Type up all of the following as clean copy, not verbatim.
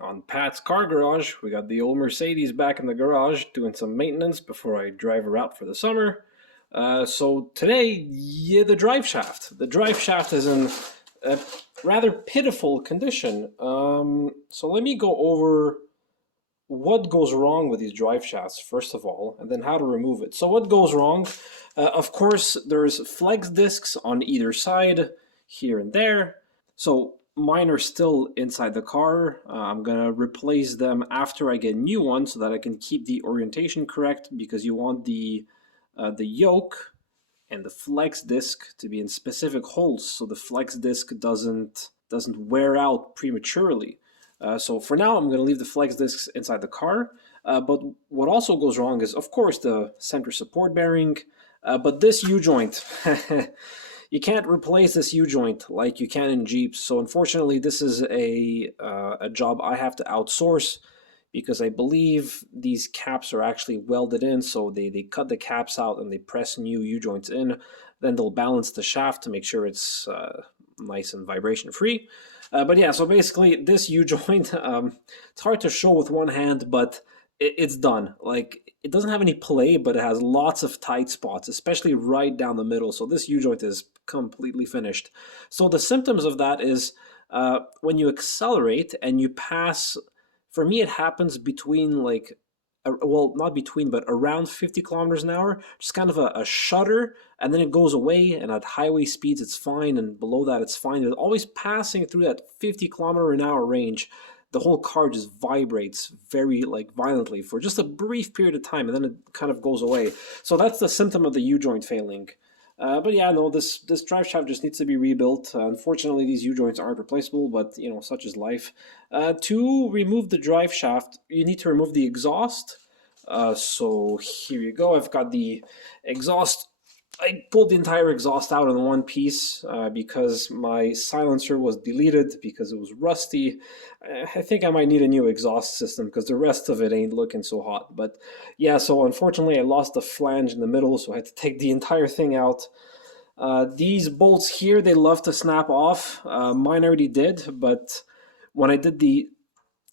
On Pat's car garage, we got the old Mercedes back in the garage doing some maintenance before I drive her out for the summer. So today, yeah, the drive shaft. The drive shaft is in a rather pitiful condition. So let me go over what goes wrong with these drive shafts first of all, and then how to remove it. So what goes wrong? Of course, there's flex discs on either side, here and there. So mine are still inside the car. I'm gonna replace them after I get new ones so that I can keep the orientation correct, because you want the yoke and the flex disc to be in specific holes so the flex disc doesn't wear out prematurely. So for now, I'm going to leave the flex discs inside the car. But what also goes wrong is, of course, the center support bearing. But this U-joint, you can't replace this U-joint like you can in Jeeps. So unfortunately, this is a job I have to outsource, because I believe these caps are actually welded in. So they cut the caps out and they press new U-joints in. Then they'll balance the shaft to make sure it's nice and vibration free. But yeah, so basically this U-joint, it's hard to show with one hand, but it's done. Like, it doesn't have any play, but it has lots of tight spots, especially right down the middle. So this U-joint is completely finished. So the symptoms of that is when you accelerate and you pass, for me it happens between like, well, not between, but around 50 kilometers an hour, just kind of a shudder, and then it goes away, and at highway speeds it's fine, and below that it's fine. But always passing through that 50 kilometer an hour range, the whole car just vibrates very violently for just a brief period of time, and then it kind of goes away. So that's the symptom of the U-joint failing. But yeah, no, this drive shaft just needs to be rebuilt. Unfortunately, these U-joints aren't replaceable, but you know, such is life. To remove the drive shaft, you need to remove the exhaust. So here you go. I've got the exhaust. I pulled the entire exhaust out in one piece because my silencer was deleted because it was rusty. I think I might need a new exhaust system because the rest of it ain't looking so hot. But yeah, so unfortunately I lost the flange in the middle, so I had to take the entire thing out. These bolts here, they love to snap off. Mine already did, but when I did the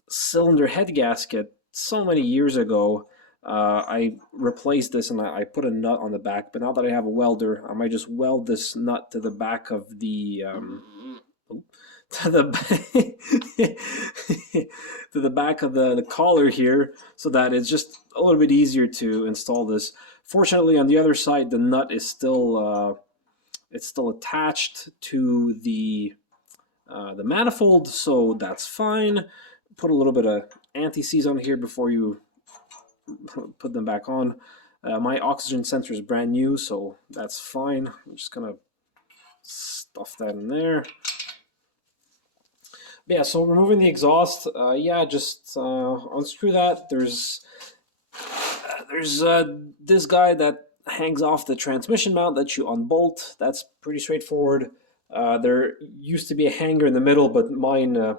cylinder head gasket so many years ago, I replaced this and I put a nut on the back. But now that I have a welder, I might just weld this nut to the back of the to the to the back of the collar here, so that it's just a little bit easier to install this. Fortunately, on the other side, the nut is still it's still attached to the manifold, so that's fine. Put a little bit of anti-seize on here before you put them back on. My oxygen sensor is brand new, so that's fine. I'm just gonna stuff that in there. But yeah, so removing the exhaust, yeah, just unscrew that. There's this guy that hangs off the transmission mount that you unbolt. That's pretty straightforward. There used to be a hanger in the middle, but mine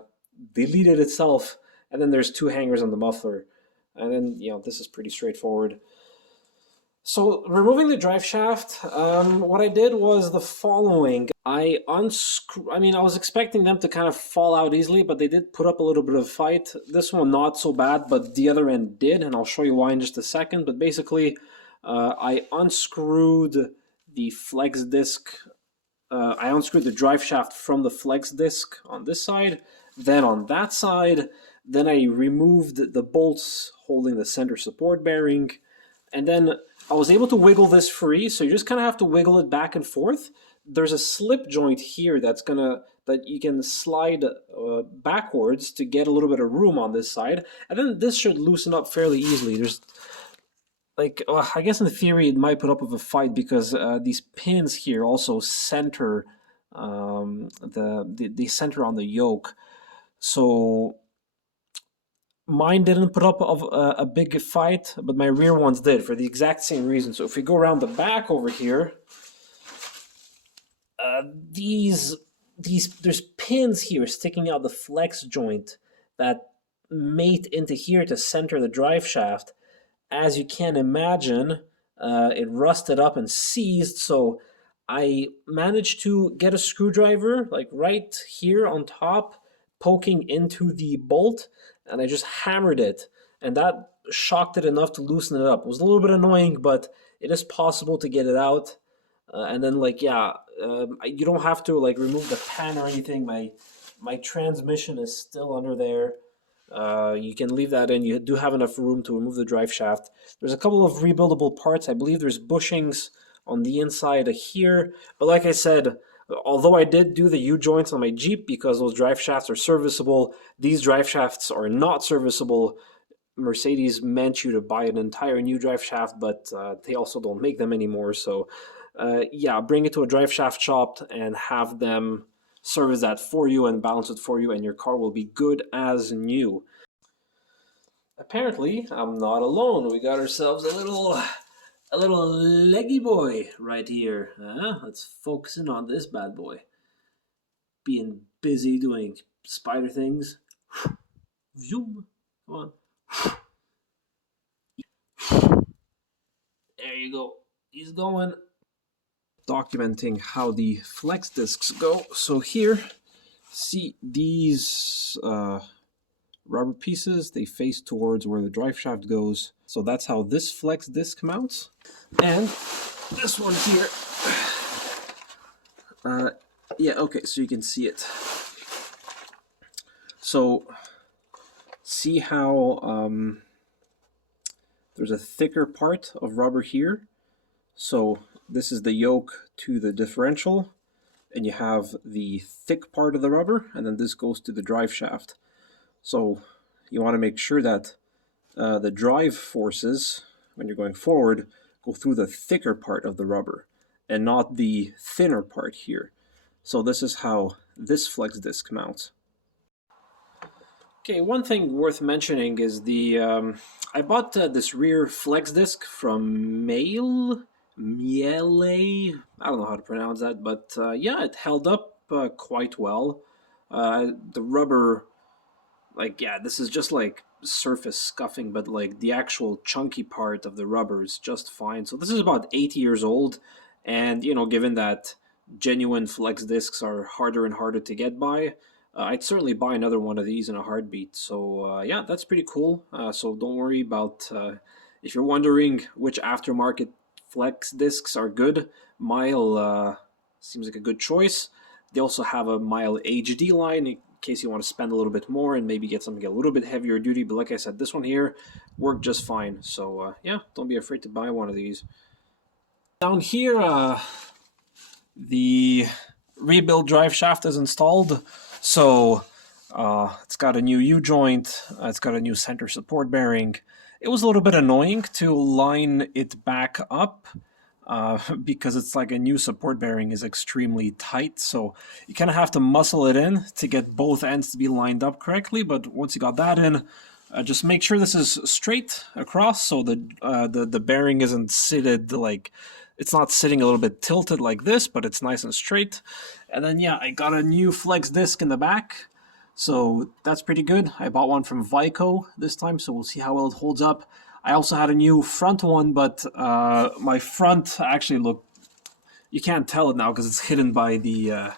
deleted itself. And then there's two hangers on the muffler. And then, you know, this is pretty straightforward. So removing the drive shaft, what I did was the following. I was expecting them to kind of fall out easily, but they did put up a little bit of a fight. This one not so bad, but the other end did, and I'll show you why in just a second. But basically, I unscrewed the flex disc. I unscrewed the drive shaft from the flex disc on this side, then on that side. Then I removed the bolts holding the center support bearing, and then I was able to wiggle this free. So you just kind of have to wiggle it back and forth. There's a slip joint here that you can slide backwards to get a little bit of room on this side, and then this should loosen up fairly easily. There's I guess in theory it might put up with a fight because these pins here also center the center on the yoke. So mine didn't put up a big fight, but my rear ones did for the exact same reason. So if we go around the back over here, there's pins here sticking out the flex joint that mate into here to center the drive shaft. As you can imagine, it rusted up and seized, so I managed to get a screwdriver like right here on top poking into the bolt, and I just hammered it, and that shocked it enough to loosen it up. It was a little bit annoying, but it is possible to get it out. And then like yeah, you don't have to like remove the pan or anything. My transmission is still under there. You can leave that in. You do have enough room to remove the drive shaft. There's a couple of rebuildable parts. I believe there's bushings on the inside of here. But like I said, although I did do the U-joints on my Jeep because those drive shafts are serviceable, these drive shafts are not serviceable. Mercedes meant you to buy an entire new drive shaft, but they also don't make them anymore. So yeah, bring it to a drive shaft shop and have them service that for you and balance it for you, and your car will be good as new. Apparently, I'm not alone. We got ourselves a little leggy boy right here. Let's focus in on this bad boy. Being busy doing spider things. Zoom. Come on. There you go. He's going. Documenting how the flex discs go. So here, see these rubber pieces, they face towards where the drive shaft goes. So that's how this flex disc mounts. And this one here, yeah, okay, so you can see it. So see how there's a thicker part of rubber here. So this is the yoke to the differential, and you have the thick part of the rubber, and then this goes to the drive shaft. So you want to make sure that the drive forces, when you're going forward, go through the thicker part of the rubber and not the thinner part here. So this is how this flex disc mounts. Okay, one thing worth mentioning is the I bought this rear flex disc from Miele. I don't know how to pronounce that, but yeah, it held up quite well. The rubber, like, yeah, this is just like surface scuffing, but like the actual chunky part of the rubber is just fine. So this is about 8 years old, and you know, given that genuine flex discs are harder and harder to get by, I'd certainly buy another one of these in a heartbeat. So yeah, that's pretty cool. So don't worry about if you're wondering which aftermarket flex discs are good. Miele seems like a good choice. They also have a Miele HD line in case you want to spend a little bit more and maybe get something a little bit heavier duty. But like I said, this one here worked just fine. So yeah, don't be afraid to buy one of these. Down here, the rebuild drive shaft is installed. So it's got a new U-joint, it's got a new center support bearing. It was a little bit annoying to line it back up because it's like a new support bearing is extremely tight. So you kind of have to muscle it in to get both ends to be lined up correctly. But once you got that in, just make sure this is straight across so the bearing isn't seated like, it's not sitting a little bit tilted like this, but it's nice and straight. And then yeah, I got a new flex disc in the back. So that's pretty good. I bought one from Vico this time, so we'll see how well it holds up. I also had a new front one, but my front actually looked, you can't tell it now because it's hidden by the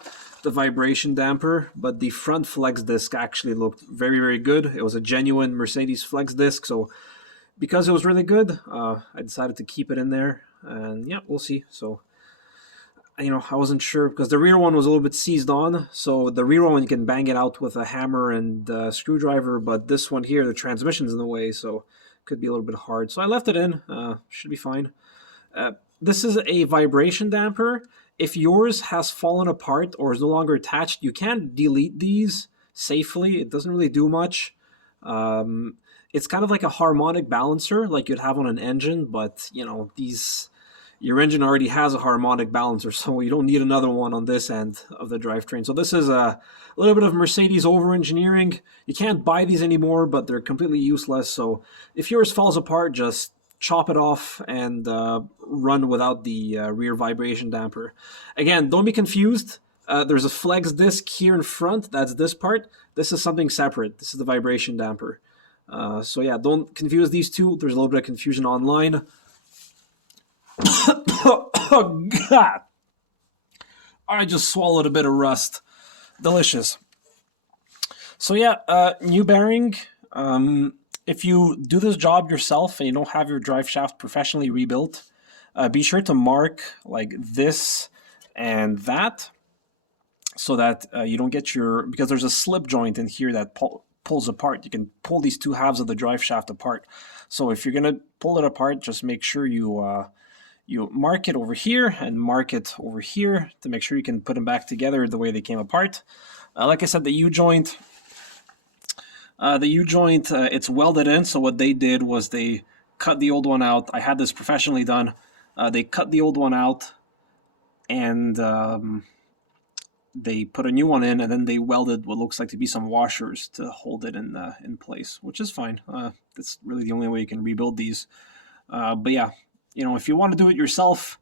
vibration damper, but the front flex disc actually looked very, very good. It was a genuine Mercedes flex disc, so because it was really good, I decided to keep it in there, and yeah, we'll see. So you know, I wasn't sure because the rear one was a little bit seized on. So the rear one, you can bang it out with a hammer and screwdriver, but this one here, the transmission's in the way, so it could be a little bit hard. So I left it in. Should be fine. This is a vibration damper. If yours has fallen apart or is no longer attached, you can delete these safely. It doesn't really do much. It's kind of like a harmonic balancer, like you'd have on an engine, but you know, these. Your engine already has a harmonic balancer, so you don't need another one on this end of the drivetrain. So this is a little bit of Mercedes over-engineering. You can't buy these anymore, but they're completely useless. So if yours falls apart, just chop it off and run without the rear vibration damper. Again, don't be confused. There's a flex disc here in front. That's this part. This is something separate. This is the vibration damper. So yeah, don't confuse these two. There's a little bit of confusion online. Oh, God. I just swallowed a bit of rust. Delicious. So yeah, new bearing. If you do this job yourself and you don't have your drive shaft professionally rebuilt, be sure to mark like this and that, so that you don't get your, because there's a slip joint in here that pulls apart. You can pull these two halves of the drive shaft apart. So if you're gonna pull it apart, just make sure you mark it over here and mark it over here to make sure you can put them back together the way they came apart. Like I said, the U-joint, it's welded in. So what they did was they cut the old one out. I had this professionally done. They cut the old one out and they put a new one in, and then they welded what looks like to be some washers to hold it in place, which is fine. That's really the only way you can rebuild these. But yeah, if you want to do it yourself,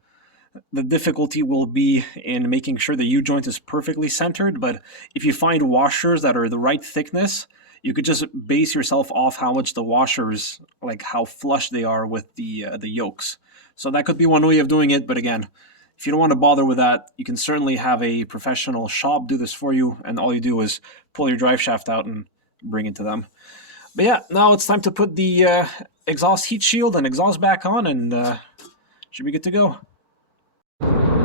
the difficulty will be in making sure the U-joint is perfectly centered. But if you find washers that are the right thickness, you could just base yourself off how much the washers, like how flush they are with the yokes. So that could be one way of doing it. But again, if you don't want to bother with that, you can certainly have a professional shop do this for you, and all you do is pull your drive shaft out and bring it to them. But yeah, now it's time to put the exhaust heat shield and exhaust back on, and should be good to go.